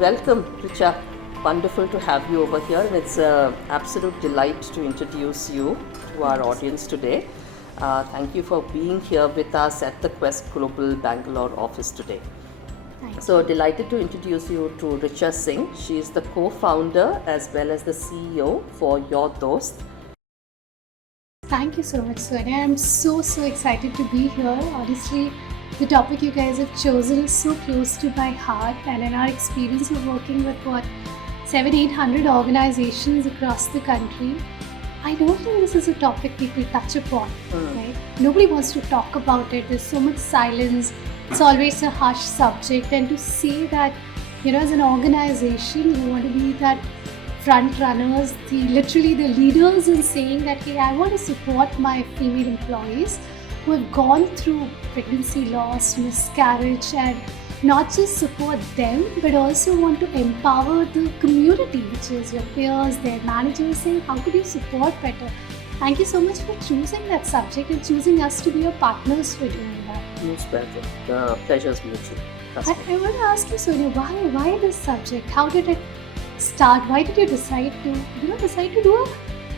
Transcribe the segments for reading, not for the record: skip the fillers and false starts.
Welcome, Richa. Wonderful to have you over here, and it's an absolute delight to introduce you to our audience today. Thank you for being here with us at the Quest Global Bangalore office today. So delighted to introduce you to Richa Singh. She is the co-founder as well as the CEO for Your Dost. Thank you so much, Sonia. I'm so excited to be here. Honestly, the topic you guys have chosen is so close to my heart, and in our experience of working with 700-800 organizations across the country, I don't think this is a topic people touch upon, right? Nobody wants to talk about it. There's so much silence. It's always a hush subject, and to say that, as an organization, you want to be that front runners, literally the leaders in saying that, hey, I want to support my female employees who have gone through pregnancy loss, miscarriage, and not just support them, but also want to empower the community, which is your peers, their managers, saying, how could you support better? Thank you so much for choosing that subject and choosing us to be your partners for doing that. Most welcome. The pleasure is mutual. I want to ask you, Sonia, why this subject? How did it start? Why did you decide to do a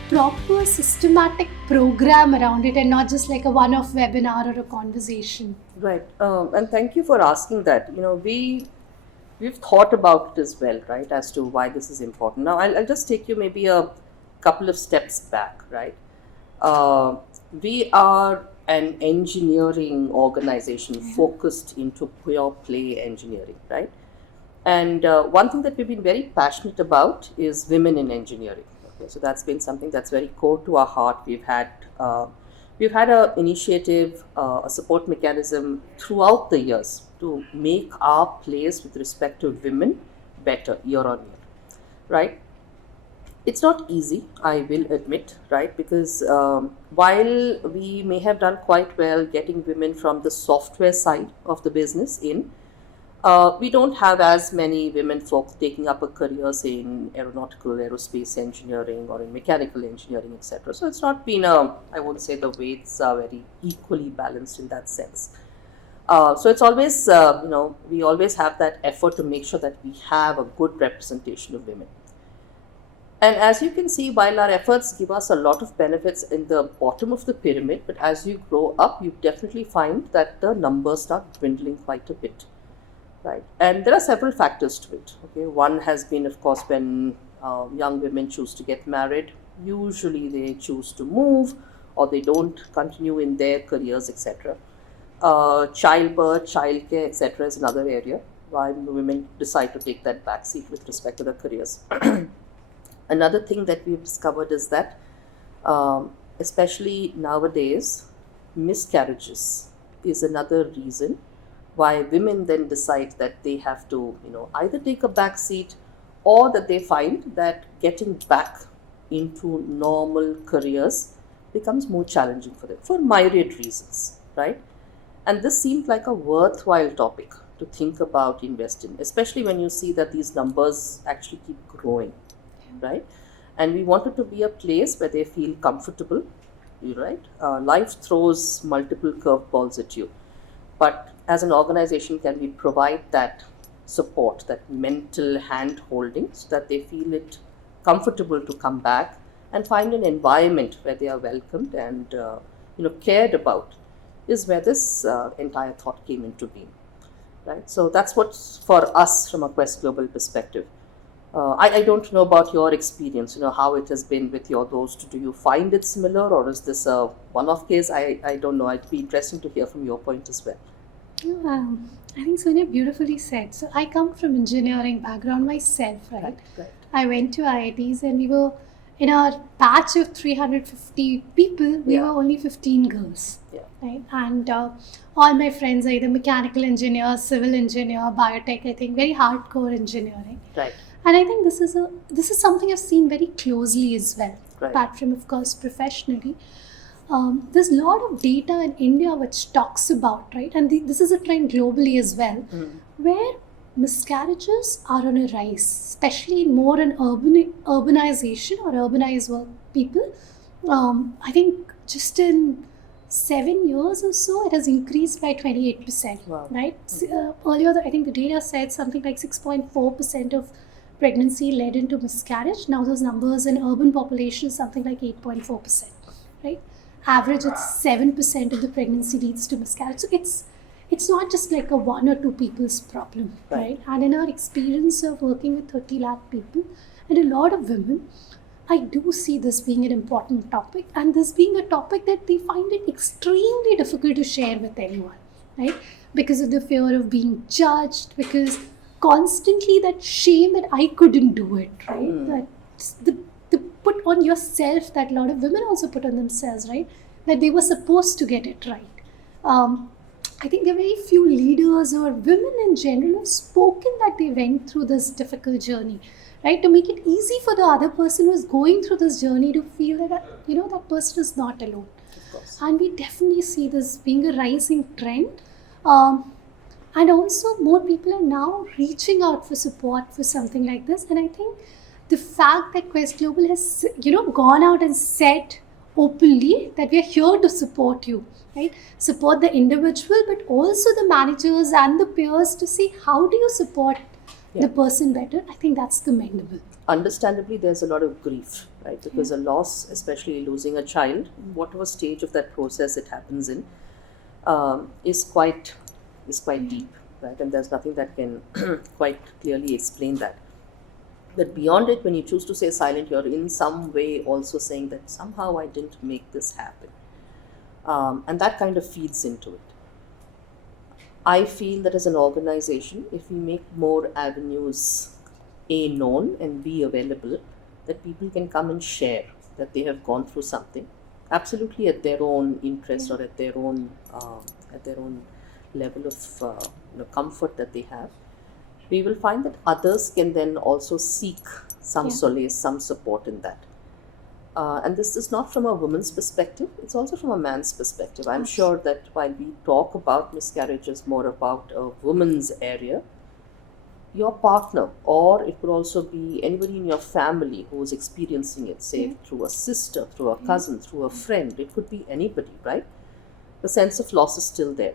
proper systematic program around it and not just like a one-off webinar or a conversation? Right, and thank you for asking that. We've thought about it as well, right, as to why this is important. Now, I'll just take you maybe a couple of steps back, right? We are an engineering organization focused into pure play engineering, right? And one thing that we've been very passionate about is women in engineering. Okay, so that's been something that's very core to our heart. We've had an initiative, a support mechanism throughout the years to make our place with respect to women better year on year, right? It's not easy, I will admit, right? Because while we may have done quite well getting women from the software side of the business in, we don't have as many women folk taking up a career, say, in aerospace engineering or in mechanical engineering, etc. So it's not been I won't say the weights are very equally balanced in that sense. So it's always, we always have that effort to make sure that we have a good representation of women. And as you can see, while our efforts give us a lot of benefits in the bottom of the pyramid, but as you grow up, you definitely find that the numbers start dwindling quite a bit. Right, and there are several factors to it. Okay, one has been, of course, when young women choose to get married. Usually, they choose to move, or they don't continue in their careers, etc. Childbirth, childcare, etc. is another area why women decide to take that backseat with respect to their careers. Another thing that we've discovered is that, especially nowadays, miscarriages is another reason why women then decide that they have to, either take a back seat or that they find that getting back into normal careers becomes more challenging for them for myriad reasons, right? And this seemed like a worthwhile topic to think about, invest in, especially when you see that these numbers actually keep growing, right? And we wanted to be a place where they feel comfortable, right? Life throws multiple curveballs at you, but as an organization, can we provide that support, that mental hand holding, so that they feel it comfortable to come back and find an environment where they are welcomed and cared about, is where this entire thought came into being, right? So that's what's for us from a Quest Global perspective. I don't know about your experience, how it has been with Your Dost. Do you find it similar, or is this a one-off case? I don't know. It'd be interesting to hear from your point as well. I think Sonia beautifully said. So I come from engineering background myself, right? I went to IITs, and we were in our batch of 350 people. We were only 15 girls, right? And all my friends are either mechanical engineer, civil engineer, biotech. I think very hardcore engineering, right? And I think this is something I've seen very closely as well. Right. Apart from, of course, professionally. There's a lot of data in India which talks about, right, and this is a trend globally as well, where miscarriages are on a rise, especially more in urbanization or urbanized work people. I think just in 7 years or so, it has increased by 28%. Wow. Right? Earlier, I think the data said something like 6.4% of pregnancy led into miscarriage. Now those numbers in urban population is something like 8.4%. Right? Average, it's 7% of the pregnancy leads to miscarriage. So it's not just like a one or two people's problem, right? And in our experience of working with 30 lakh people and a lot of women, I do see this being an important topic, and this being a topic that they find it extremely difficult to share with anyone, right? Because of the fear of being judged, because constantly that shame that I couldn't do it, right? That's the put on yourself that a lot of women also put on themselves, right? That they were supposed to get it right. I think there are very few leaders or women in general have spoken that they went through this difficult journey, right? To make it easy for the other person who's going through this journey to feel that, that person is not alone. Of course. And we definitely see this being a rising trend. And also more people are now reaching out for support for something like this. And I think the fact that Quest Global has, gone out and said openly that we are here to support you, right? Support the individual, but also the managers and the peers to see how do you support the person better. I think that's commendable. Understandably, there's a lot of grief, right? Because a loss, especially losing a child, whatever stage of that process it happens in, is quite deep, right? And there's nothing that can quite clearly explain that. But beyond it, when you choose to stay silent, you're in some way also saying that somehow I didn't make this happen. And that kind of feeds into it. I feel that as an organization, if we make more avenues known and be available, that people can come and share that they have gone through something, absolutely at their own interest or at their own level of comfort that they have. We will find that others can then also seek some solace, some support in that. And this is not from a woman's perspective, it's also from a man's perspective. I'm sure that while we talk about miscarriages more about a woman's area, your partner, or it could also be anybody in your family who is experiencing it, say through a sister, through a cousin, through a friend, it could be anybody, right? The sense of loss is still there.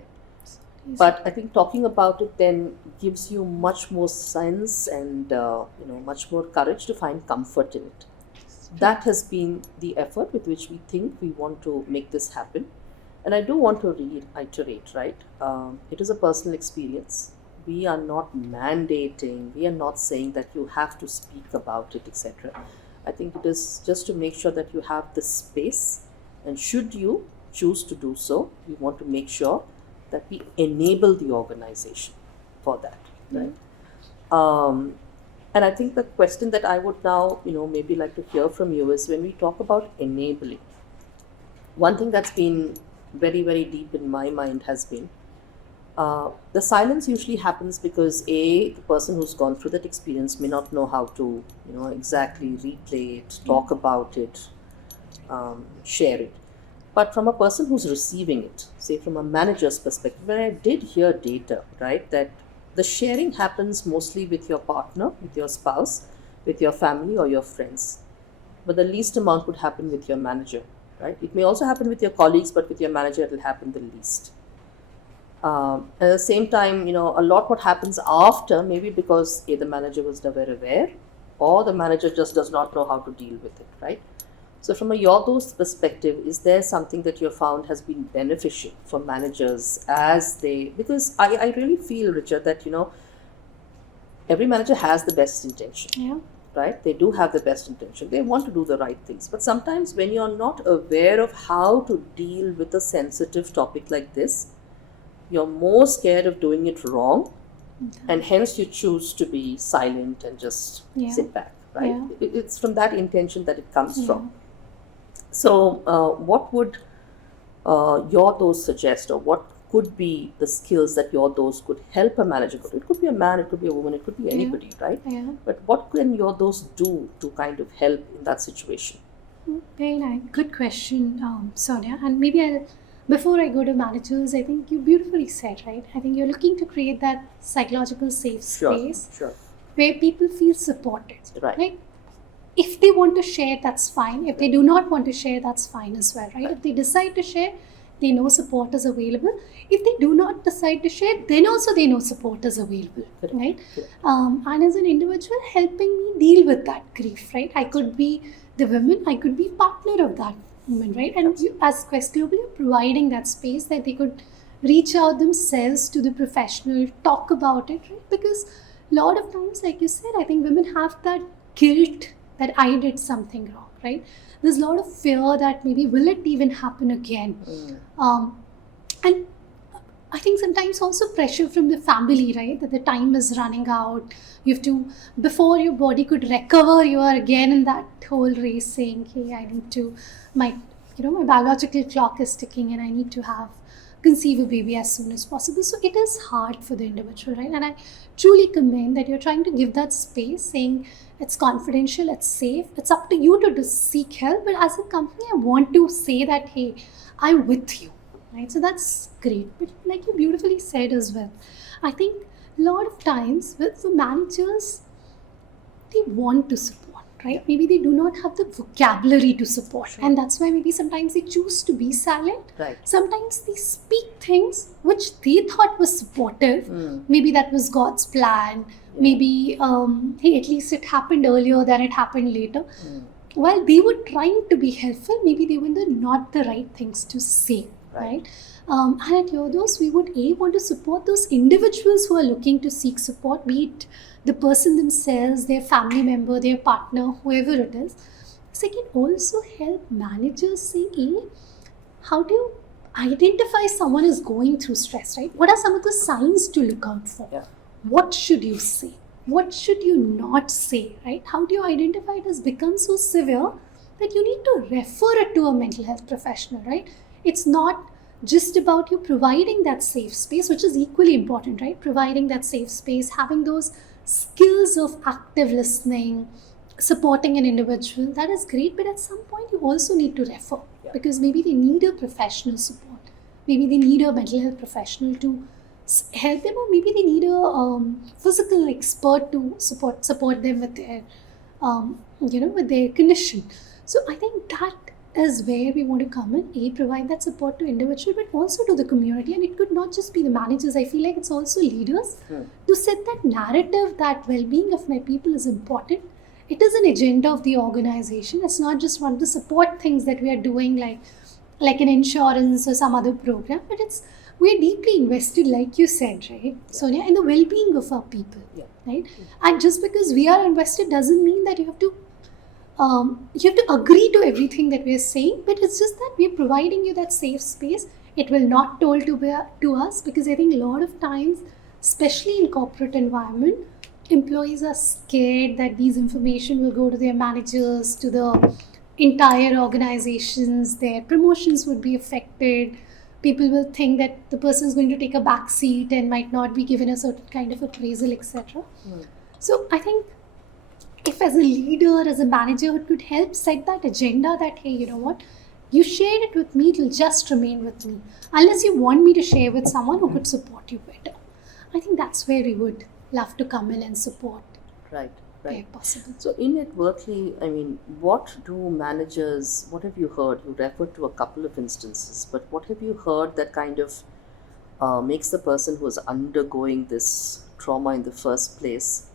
But I think talking about it then gives you much more sense and much more courage to find comfort in it. That has been the effort with which we think we want to make this happen. And I do want to reiterate, right? It is a personal experience. We are not mandating, we are not saying that you have to speak about it, etc. I think it is just to make sure that you have the space, and should you choose to do so, we want to make sure that we enable the organization for that, right? And I think the question that I would now, maybe like to hear from you is, when we talk about enabling, one thing that's been very, very deep in my mind has been, the silence usually happens because the person who's gone through that experience may not know how to, exactly replay it, talk about it, share it. But from a person who's receiving it, say from a manager's perspective, when I did hear data, right, that the sharing happens mostly with your partner, with your spouse, with your family or your friends. But the least amount would happen with your manager, right? It may also happen with your colleagues, but with your manager it will happen the least. At the same time, a lot what happens after, maybe because the manager was never aware, or the manager just does not know how to deal with it, right? So from a Yordos perspective, is there something that you found has been beneficial for managers because I really feel, Richard, that, every manager has the best intention, right? They do have the best intention. They want to do the right things. But sometimes when you're not aware of how to deal with a sensitive topic like this, you're more scared of doing it wrong, and hence you choose to be silent and just sit back, right? It's from that intention that it comes from. So what would Yordos suggest, or what could be the skills that Yordos could help a manager? It could be a man, it could be a woman, it could be anybody, right? But what can Yordos do to kind of help in that situation? Very nice. Good question, Sonia. And maybe before I go to managers, I think you beautifully said, right? I think you're looking to create that psychological safe space where people feel supported, right? If they want to share, that's fine. If they do not want to share, that's fine as well, right? If they decide to share, they know support is available. If they do not decide to share, then also they know support is available, right? And as an individual, helping me deal with that grief, right? I could be the woman, I could be partner of that woman, right? And you, as Quest Global, you're providing that space that they could reach out themselves to the professional, talk about it, right? Because a lot of times, like you said, I think women have that guilt that I did something wrong, right? There's a lot of fear that maybe will it even happen again? And I think sometimes also pressure from the family, right? That the time is running out. You have to, before your body could recover, you are again in that whole race saying, hey, I need to, my biological clock is ticking and I need to conceive a baby as soon as possible. So it is hard for the individual, right? And I truly commend that you're trying to give that space, saying it's confidential, it's safe, it's up to you to seek help. But as a company, I want to say that, hey, I'm with you, right? So that's great. But like you beautifully said as well, I think a lot of times for managers, they want to support, right? Maybe they do not have the vocabulary to support. Sure. And that's why maybe sometimes they choose to be silent. Right. Sometimes they speak things which they thought was supportive. Maybe that was God's plan. Yeah. Maybe, hey, at least it happened earlier than it happened later. While they were trying to be helpful, maybe they were not the right things to say, right? And at Yodos, we would want to support those individuals who are looking to seek support, be it the person themselves, their family member, their partner, whoever it is. Second, also help managers say, how do you identify someone is going through stress, right? What are some of the signs to look out for? Yeah. What should you say? What should you not say, right? How do you identify it has become so severe that you need to refer it to a mental health professional, right? It's not just about you providing that safe space, which is equally important, right? Providing that safe space, having those skills of active listening, supporting an individual, that is great. But at some point, you also need to refer because maybe they need a professional support. Maybe they need a mental health professional to help them, or maybe they need a physical expert to support them with their, with their condition. So I think that is where we want to come in, provide that support to individual, but also to the community. And it could not just be the managers. I feel like it's also leaders to set that narrative that well-being of my people is important. It is an agenda of the organization. It's not just one of the support things that we are doing like an insurance or some other program, but we're deeply invested, like you said, right, Sonia, in the well-being of our people, right? And just because we are invested doesn't mean that you have to agree to everything that we're saying, but it's just that we're providing you that safe space. It will not told to us, because I think a lot of times, especially in corporate environment, employees are scared that these information will go to their managers, to the entire organizations, their promotions would be affected. People will think that the person is going to take a back seat and might not be given a certain kind of appraisal, etc. So I think if as a leader, as a manager, it could help set that agenda that, hey, you know what, you shared it with me, it will just remain with me. Unless you want me to share with someone who could support you better. I think that's where we would love to come in and support. Right. Where possible. So inadvertently, I mean, what have you heard? You referred to a couple of instances, but what have you heard that kind of makes the person who is undergoing this trauma in the first place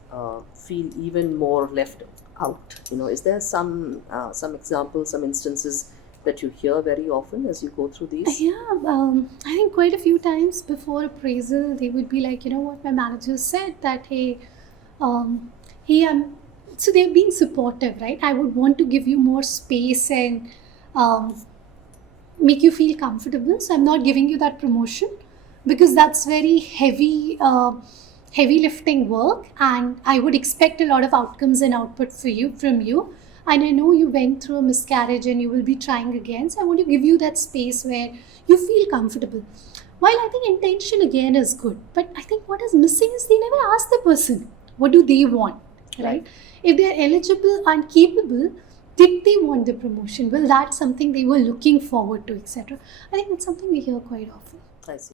feel even more left out? Is there some examples, some instances that you hear very often as you go through these? Yeah, I think quite a few times before appraisal, they would be like, what my manager said that, hey, so they're being supportive, right? I would want to give you more space and make you feel comfortable. So I'm not giving you that promotion because that's very heavy lifting work, and I would expect a lot of outcomes and output from you. And I know you went through a miscarriage and you will be trying again. So I want to give you that space where you feel comfortable. While I think intention again is good, but I think what is missing is they never ask the person, what do they want, right? If they are eligible and capable, did they want the promotion? Well, that's something they were looking forward to, etc. I think that's something we hear quite often. I see.